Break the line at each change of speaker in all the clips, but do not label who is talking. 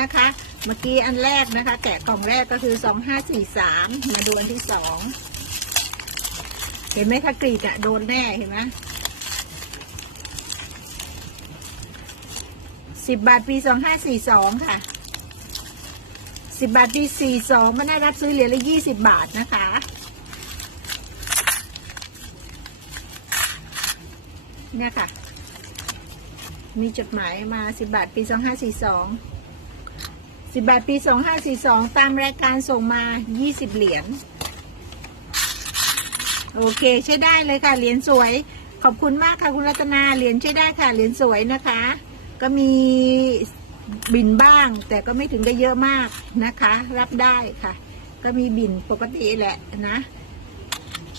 นะคะ เมื่อกี้อันแรกนะคะ แกะกล่องแรกก็คือสองห้าสี่สามมาดูอันที่สองเห็นไหมถ้ากรีดอะโดนแน่เห็นไหมสิบบาทปีสองห้าสี่สองค่ะสิบบาทปีสี่สองมันได้รับซื้อเหรียญละยี่สิบบาทนะคะเนี่ยค่ะ มีจดหมายมาสิบาทปีสองห้าสี่สอง สิบาทปีสองห้าสี่สองตามรายการส่งมายี่สิบเหรียญโอเคใช้ได้เลยค่ะเหรียญสวย ขอบคุณมากค่ะคุณรัตนาเหรียญใช้ได้ค่ะเหรียญสวยนะคะ ก็มีบินบ้าง แต่ก็ไม่ถึงกับเยอะมากนะคะ รับได้ค่ะ ก็มีบินปกติแหละนะ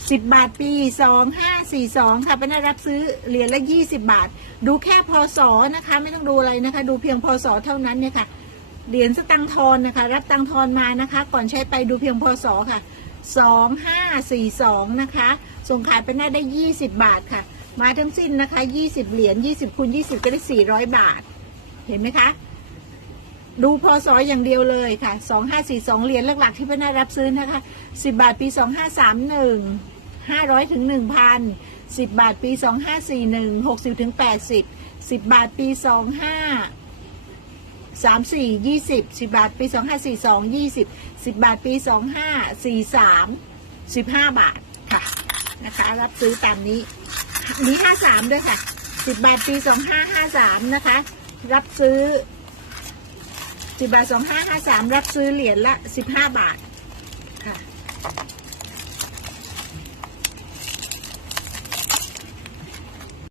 สิบบาทปีสองห้าสี่สองค่ะเป็นรับซื้อเหรียญละยี่สิบาท ดูแค่พศนะคะ ไม่ต้องดูอะไรนะคะ ดูเพียงพศเท่านั้นเนี่ยค่ะ เหรียญสตังค์ทอนนะคะ รับตังค์ทอนมานะคะ ก่อนใช้ไปดูเพียงพศค่ะสองห้าสี่สองนะคะ ส่งขายไปหน้าได้ยี่สิบบาทค่ะ มาทั้งสิ้นนะคะยี่สิบเหรียญยี่สิบคูณยี่สิบก็ได้สี่ร้อยบาท เห็นไหมคะ ดูพอศอย่างเดียวเลยค่ะสองห้าสี่สองเหรียญหลักๆที่พน่ารับซื้อนะคะสิบบาทปีสองห้าสามหนึ่งห้าร้อยถึงหนึ่งพันสิบบาทปีสองห้าสี่หนึ่งหกสิบถึงแปดสิบสิบบาทปีสองห้า สามสี่ยี่สิบสิบบาทปีสองห้าสี่สองยี่สิบสิบบาทปีสองห้าสี่สามสิบห้าบาทค่ะนะคะ รับซื้อตามนี้นี้ห้าสามด้วยค่ะสิบบาทปีสองห้าห้าสามนะคะ รับซื้อสิบบาทสองห้าห้าสามรับซื้อเหรียญละสิบห้าบาทค่ะ